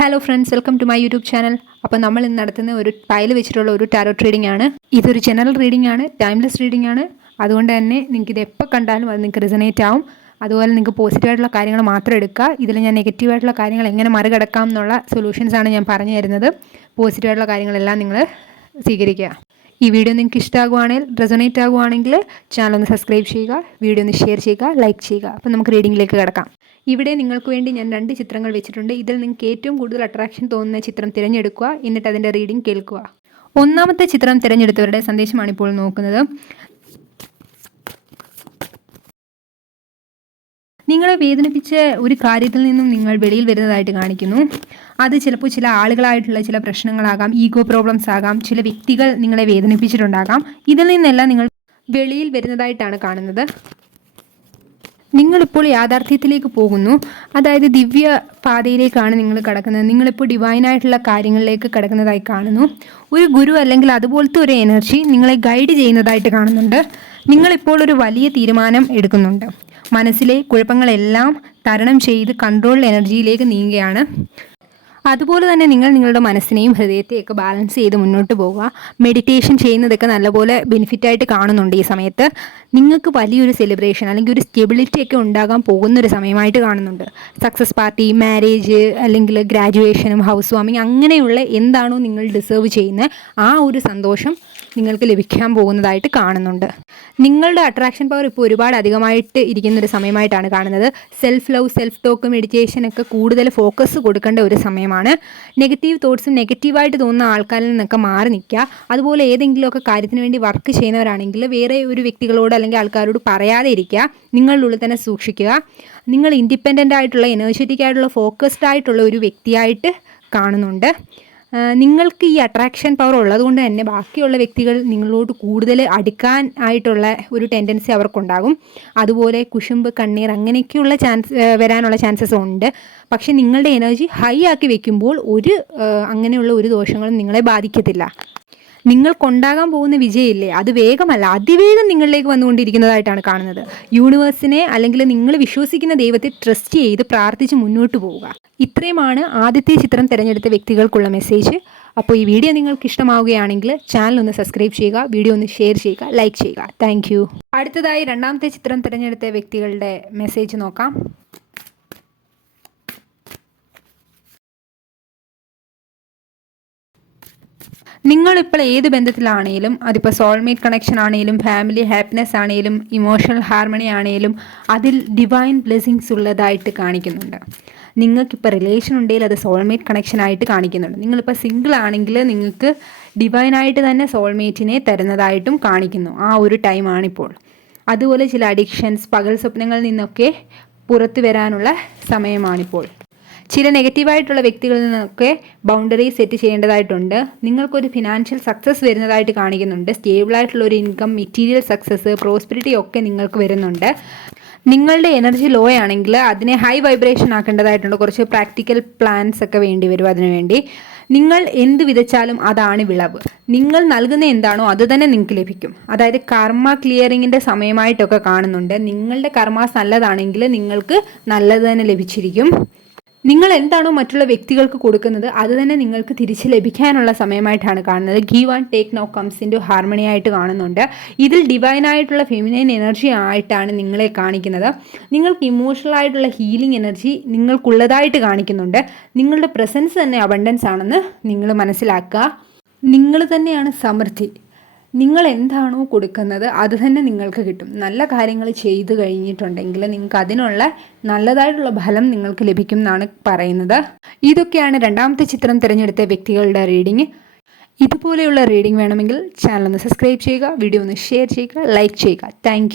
Hello friends welcome to my YouTube channel അപ്പോൾ നമ്മൾ ഇന്ന് നടത്തുന്ന ഒരു പയൽ വെച്ചിട്ടുള്ള ഒരു ടാരോ റീഡിംഗ് ആണ്. ഇതൊരു ജനറൽ റീഡിംഗ് ആണ് ടൈംലെസ് റീഡിംഗ് ആണ്. അതുകൊണ്ട് തന്നെ നിങ്ങൾക്ക് ഇത് എപ്പോൾ കണ്ടാലും അത് നിങ്ങൾക്ക് റിസനേറ്റ് ആവും. അതുപോലെ നിങ്ങൾക്ക് പോസിറ്റീവായിട്ടുള്ള കാര്യങ്ങൾ മാത്രം എടുക്കുക. ഇതിൽ ഞാൻ നെഗറ്റീവായിട്ടുള്ള കാര്യങ്ങൾ എങ്ങനെ മറികടക്കാം എന്നുള്ള സൊല്യൂഷൻസ് ആണ് ഞാൻ പറഞ്ഞു തരുന്നത്. പോസിറ്റീവായിട്ടുള്ള കാര്യങ്ങളെല്ലാം നിങ്ങൾ സ്വീകരിക്കുക. ഈ വീഡിയോ നിങ്ങൾക്ക് ഇഷ്ടമാകുവാണെങ്കിൽ റെസൊനേറ്റ് ആകുവാണെങ്കിൽ ചാനൽ ഒന്ന് സബ്സ്ക്രൈബ് ചെയ്യുക വീഡിയോ ഒന്ന് ഷെയർ ചെയ്യുക ലൈക്ക് ചെയ്യുക. അപ്പോൾ നമുക്ക് റീഡിങ്ങിലേക്ക് കിടക്കാം. ഇവിടെ നിങ്ങൾക്ക് വേണ്ടി ഞാൻ രണ്ട് ചിത്രങ്ങൾ വെച്ചിട്ടുണ്ട്. ഇതിൽ നിങ്ങൾക്ക് ഏറ്റവും കൂടുതൽ അട്രാക്ഷൻ തോന്നുന്ന ചിത്രം തിരഞ്ഞെടുക്കുക എന്നിട്ട് അതിന്റെ റീഡിംഗ് കേൾക്കുക. ഒന്നാമത്തെ ചിത്രം തിരഞ്ഞെടുത്തവരുടെ സന്ദേശമാണ് ഇപ്പോൾ നോക്കുന്നത്. നിങ്ങളെ വേദനിപ്പിച്ച ഒരു കാര്യത്തിൽ നിന്നും നിങ്ങൾ വെളിയിൽ വരുന്നതായിട്ട് കാണിക്കുന്നു. അത് ചിലപ്പോൾ ചില ആളുകളായിട്ടുള്ള ചില പ്രശ്നങ്ങളാകാം ഈഗോ പ്രോബ്ലംസ് ആകാം ചില വ്യക്തികൾ നിങ്ങളെ വേദനിപ്പിച്ചിട്ടുണ്ടാകാം. ഇതിൽ നിന്നെല്ലാം നിങ്ങൾ വെളിയിൽ വരുന്നതായിട്ടാണ് കാണുന്നത്. നിങ്ങളിപ്പോൾ യാഥാർത്ഥ്യത്തിലേക്ക് പോകുന്നു. അതായത് ദിവ്യ പാതയിലേക്കാണ് നിങ്ങൾ കിടക്കുന്നത്. നിങ്ങളിപ്പോൾ ഡിവൈനായിട്ടുള്ള കാര്യങ്ങളിലേക്ക് കിടക്കുന്നതായി കാണുന്നു. ഒരു ഗുരു അല്ലെങ്കിൽ അതുപോലത്തെ ഒരു എനർജി നിങ്ങളെ ഗൈഡ് ചെയ്യുന്നതായിട്ട് കാണുന്നുണ്ട്. നിങ്ങളിപ്പോൾ ഒരു വലിയ തീരുമാനം എടുക്കുന്നുണ്ട്. മനസ്സിലെ കുഴപ്പങ്ങളെല്ലാം തരണം ചെയ്ത് കൺട്രോൾ എനർജിയിലേക്ക് നീങ്ങുകയാണ്. അതുപോലെ തന്നെ നിങ്ങൾ നിങ്ങളുടെ മനസ്സിനെയും ഹൃദയത്തെയും ഹൃദയത്തെയൊക്കെ ബാലൻസ് ചെയ്ത് മുന്നോട്ട് പോവുക. മെഡിറ്റേഷൻ ചെയ്യുന്നതൊക്കെ നല്ലപോലെ ബെനിഫിറ്റ് ആയിട്ട് കാണുന്നുണ്ട് ഈ സമയത്ത്. നിങ്ങൾക്ക് വലിയൊരു സെലിബ്രേഷൻ അല്ലെങ്കിൽ ഒരു സ്റ്റെബിലിറ്റി ഒക്കെ ഉണ്ടാകാൻ പോകുന്ന ഒരു സമയമായിട്ട് കാണുന്നുണ്ട്. സക്സസ് പാർട്ടി മാരേജ് അല്ലെങ്കിൽ ഗ്രാജുവേഷനും ഹൗസ് വാമിങ് അങ്ങനെയുള്ള എന്താണോ നിങ്ങൾ ഡിസേർവ് ചെയ്യുന്നത് ആ ഒരു സന്തോഷം നിങ്ങൾക്ക് ലഭിക്കാൻ പോകുന്നതായിട്ട് കാണുന്നുണ്ട്. നിങ്ങളുടെ അട്രാക്ഷൻ പവർ ഇപ്പോൾ ഒരുപാട് അധികമായിട്ട് ഇരിക്കുന്ന ഒരു സമയമായിട്ടാണ് കാണുന്നത്. Self love self talk meditation ഒക്കെ കൂടുതൽ ഫോക്കസ് കൊടുക്കേണ്ട ഒരു സമയമാണ്. നെഗറ്റീവ് തോട്ട്സും നെഗറ്റീവായിട്ട് തോന്നുന്ന ആൾക്കാരിൽ നിന്നൊക്കെ മാറി നിൽക്കുക. അതുപോലെ ഏതെങ്കിലുമൊക്കെ കാര്യത്തിന് വേണ്ടി വർക്ക് ചെയ്യുന്നവരാണെങ്കിൽ വേറെ ഒരു വ്യക്തികളോട് അല്ലെങ്കിൽ ആൾക്കാരോട് പറയാതെ ഇരിക്കുക. നിങ്ങളുടെ ഉള്ളിൽ തന്നെ സൂക്ഷിക്കുക. നിങ്ങൾ ഇൻഡിപെൻഡന്റ് ആയിട്ടുള്ള എനർജറ്റിക് ആയിട്ടുള്ള ഫോക്കസ്ഡ് ആയിട്ടുള്ള ഒരു വ്യക്തിയായിട്ട് കാണുന്നുണ്ട്. നിങ്ങൾക്ക് ഈ അട്രാക്ഷൻ പവർ ഉള്ളതുകൊണ്ട് തന്നെ ബാക്കിയുള്ള വ്യക്തികൾ നിങ്ങളോട് കൂടുതൽ അടുക്കാൻ ആയിട്ടുള്ള ഒരു ടെൻഡൻസി അവർക്കുണ്ടാകും. അതുപോലെ കുശുമ്പ് കണ്ണീർ അങ്ങനെയൊക്കെയുള്ള ചാൻസ് വരാനുള്ള ചാൻസസ് ഉണ്ട്. പക്ഷേ നിങ്ങളുടെ എനർജി ഹൈ ആക്കി വെക്കുമ്പോൾ ഒരു അങ്ങനെയുള്ള ഒരു ദോഷങ്ങളും നിങ്ങളെ ബാധിക്കത്തില്ല. നിങ്ങൾക്കുണ്ടാകാൻ പോകുന്ന വിജയമില്ലേ? അത് വേഗമല്ല. അതിവേഗം നിങ്ങളിലേക്ക് വന്നുകൊണ്ടിരിക്കുന്നതായിട്ടാണ് കാണുന്നത്. യൂണിവേഴ്സിനെ അല്ലെങ്കിൽ നിങ്ങൾ വിശ്വസിക്കുന്ന ദൈവത്തെ ട്രസ്റ്റ് ചെയ്ത് പ്രാർത്ഥിച്ച് മുന്നോട്ട് പോവുക. ഇത്രയുമാണ് ആദ്യത്തെ ചിത്രം തിരഞ്ഞെടുത്ത വ്യക്തികൾക്കുള്ള മെസ്സേജ്. അപ്പോൾ ഈ വീഡിയോ നിങ്ങൾക്ക് ഇഷ്ടമാവുകയാണെങ്കിൽ ചാനൽ ഒന്ന് സബ്സ്ക്രൈബ് ചെയ്യുക വീഡിയോ ഒന്ന് ഷെയർ ചെയ്യുക ലൈക്ക് ചെയ്യുക. താങ്ക് അടുത്തതായി രണ്ടാമത്തെ ചിത്രം തിരഞ്ഞെടുത്ത വ്യക്തികളുടെ മെസ്സേജ് നോക്കാം. നിങ്ങളിപ്പോൾ ഏത് ബന്ധത്തിലാണെങ്കിലും അതിപ്പോൾ സോൾമേറ്റ് കണക്ഷൻ ആണെങ്കിലും ഫാമിലി ഹാപ്പിനെസ് ആണെങ്കിലും ഇമോഷണൽ ഹാർമണി ആണെങ്കിലും അതിൽ ഡിവൈൻ ബ്ലെസ്സിങ്സ് ഉള്ളതായിട്ട് കാണിക്കുന്നുണ്ട്. നിങ്ങൾക്കിപ്പോൾ റിലേഷൻ ഉണ്ടെങ്കിൽ അത് സോൾമേറ്റ് കണക്ഷൻ ആയിട്ട് കാണിക്കുന്നുണ്ട്. നിങ്ങളിപ്പോൾ സിംഗിൾ ആണെങ്കിൽ നിങ്ങൾക്ക് ഡിവൈനായിട്ട് തന്നെ സോൾമേറ്റിനെ തരുന്നതായിട്ടും കാണിക്കുന്നു. ആ ഒരു ടൈമാണിപ്പോൾ അതുപോലെ ചില അഡിക്ഷൻസ് പകൽ സ്വപ്നങ്ങളിൽ നിന്നൊക്കെ പുറത്തു വരാനുള്ള സമയമാണിപ്പോൾ. ചില നെഗറ്റീവായിട്ടുള്ള വ്യക്തികളിൽ നിന്നൊക്കെ ബൗണ്ടറി സെറ്റ് ചെയ്യേണ്ടതായിട്ടുണ്ട്. നിങ്ങൾക്കൊരു ഫിനാൻഷ്യൽ സക്സസ് വരുന്നതായിട്ട് കാണിക്കുന്നുണ്ട്. സ്റ്റേബിളായിട്ടുള്ള ഒരു ഇൻകം മെറ്റീരിയൽ സക്സസ് പ്രോസ്പെരിറ്റി ഒക്കെ നിങ്ങൾക്ക് വരുന്നുണ്ട്. നിങ്ങളുടെ എനർജി ലോ ആണെങ്കിൽ അതിനെ ഹൈ വൈബ്രേഷൻ ആക്കേണ്ടതായിട്ടുണ്ട്. കുറച്ച് പ്രാക്ടിക്കൽ പ്ലാൻസ് ഒക്കെ വേണ്ടി വരും അതിനുവേണ്ടി. നിങ്ങൾ എന്ത് വിതച്ചാലും അതാണ് വിളവ്. നിങ്ങൾ നൽകുന്ന എന്താണോ അത് തന്നെ നിങ്ങൾക്ക് ലഭിക്കും. അതായത് കർമ്മ ക്ലിയറിങ്ങിന്റെ സമയമായിട്ടൊക്കെ കാണുന്നുണ്ട്. നിങ്ങളുടെ കർമാസ് നല്ലതാണെങ്കിൽ നിങ്ങൾക്ക് നല്ലത് തന്നെ ലഭിച്ചിരിക്കും. നിങ്ങൾ എന്താണോ മറ്റുള്ള വ്യക്തികൾക്ക് കൊടുക്കുന്നത് അത് തന്നെ നിങ്ങൾക്ക് തിരിച്ച് ലഭിക്കാനുള്ള സമയമായിട്ടാണ് കാണുന്നത്. Give and take no comes in to harmony ആയിട്ട് കാണുന്നുണ്ട്. ഇതിൽ ഡിവൈൻ ആയിട്ടുള്ള ഫെമിനൈൻ എനർജി ആയിട്ടാണ് നിങ്ങളെ കാണിക്കുന്നത്. നിങ്ങൾക്ക് ഇമോഷണൽ ആയിട്ടുള്ള ഹീലിംഗ് എനർജി നിങ്ങൾക്കുള്ളതായിട്ട് കാണിക്കുന്നുണ്ട്. നിങ്ങളുടെ പ്രസൻസ് തന്നെ അബണ്ടൻസ് ആണെന്ന് നിങ്ങൾ മനസ്സിലാക്കുക. നിങ്ങൾ തന്നെയാണ് സമൃദ്ധി. നിങ്ങൾ എന്താണോ കൊടുക്കുന്നത് അത് തന്നെ നിങ്ങൾക്ക് കിട്ടും. നല്ല കാര്യങ്ങൾ ചെയ്തു കഴിഞ്ഞിട്ടുണ്ടെങ്കിൽ നിങ്ങൾക്ക് അതിനുള്ള നല്ലതായിട്ടുള്ള ഫലം നിങ്ങൾക്ക് ലഭിക്കും എന്നാണ് പറയുന്നത്. ഇതൊക്കെയാണ് രണ്ടാമത്തെ ചിത്രം തിരഞ്ഞെടുത്ത വ്യക്തികളുടെ റീഡിങ്. ഇതുപോലെയുള്ള റീഡിംഗ് വേണമെങ്കിൽ ചാനൽ ഒന്ന് സബ്സ്ക്രൈബ് ചെയ്യുക വീഡിയോ ഒന്ന് ഷെയർ ചെയ്യുക ലൈക്ക് ചെയ്യുക. താങ്ക്